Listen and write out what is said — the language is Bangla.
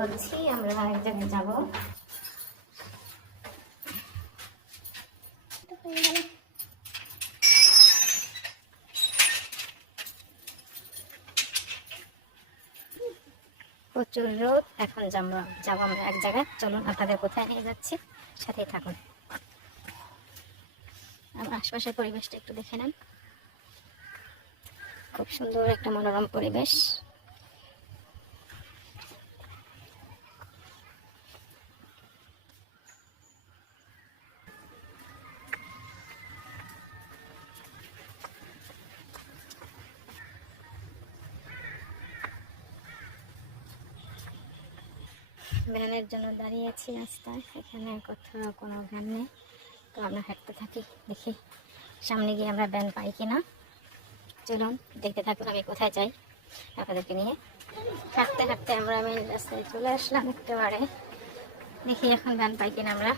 হচ্ছি, আমরা এক জায়গায় যাবো। প্রচুর রোদ, এখন যাবো আমরা এক জায়গায়। চলুন আপনাদের কোথায় নিয়ে যাচ্ছি, সাথেই থাকুন। আমার আশপাশের পরিবেশটা একটু দেখে নেন, খুব সুন্দর একটা মনোরম পরিবেশ। ভ্যানের জন্য দাঁড়িয়েছি রাস্তায়, এখানে কোথাও কোনো ভ্যান নেই, তো আমরা হাঁটতে থাকি, দেখি সামনে গিয়ে আমরা ভ্যান পাই কিনা। চলুন দেখতে থাকুন আমি কোথায় যাই আপনাদেরকে নিয়ে। হাঁটতে হাঁটতে আমরা মেন রাস্তায় চলে আসলাম একেবারে, দেখি এখন ভ্যান পাই কিনা আমরা।